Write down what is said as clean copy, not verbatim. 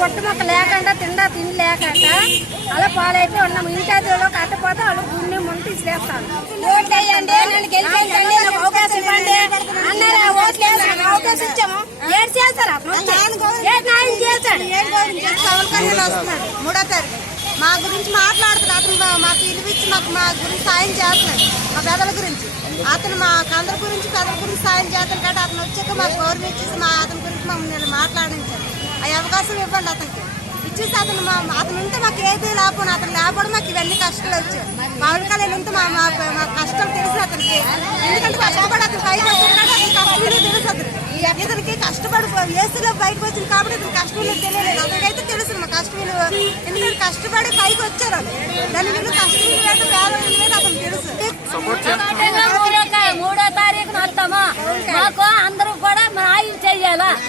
గుట్ట మొక్క లేకుండా తిండి లేకుండా అలా పాలైపోయి ఉన్నాము. ఇంట్లో కట్టపోతే వాళ్ళు గుండె ముందు తీసులేస్తాను. ఓట్లు వేయండి, నన్ను గెలిపించండి, నాకు అవకాశం ఇవ్వండి అన్నారు. ఓట్లు వేసాను, అవకాశం ఇచ్చాము. ఏడు చేస్తారా వస్తున్నాడు 3వ తారీఖు మా గురించి మాట్లాడుతున్నాడు. అతను మాకు ఇల్లు ఇచ్చి మా గురించి సాయం చేస్తున్నాడు. మా పెదల గురించి అతను అందరి గురించి పెదల గురించి సాయం చేస్తాను కాబట్టి అతను వచ్చాక మాకు గౌరవం ఇచ్చేసి అతని గురించి మమ్మల్ని మాట్లాడించారు. ఆ అవకాశం ఇవ్వండి అతనికి ఇచ్చేసి అతను ఉంటే మాకు ఏది లేకపోయినా అతను లేకపోవడం మాకు ఇవన్నీ కష్టాలు వచ్చాయి. మామిడికాయలు ఉంటే మా కష్టం తెలుసు అతనికి. ఎందుకంటే కష్టపడి అతను పైకి వచ్చాడు కాబట్టి అతని కష్టం తెలుసు. అతనికి ఇతనికి కష్టపడి ఏసీలో బయటకు వచ్చింది కాబట్టి ఇతను కష్టం తెలియలేదు. అతనికైతే తెలుసు మా కష్టం విలువ. ఎందుకంటే కష్టపడి పైకి వచ్చారు అది దాని విలువ కష్టం విలువ అతను తెలుసు. 3వ తారీఖున వస్తాము. మాకు అందరూ కూడా న్యాయం చెయ్యాలా.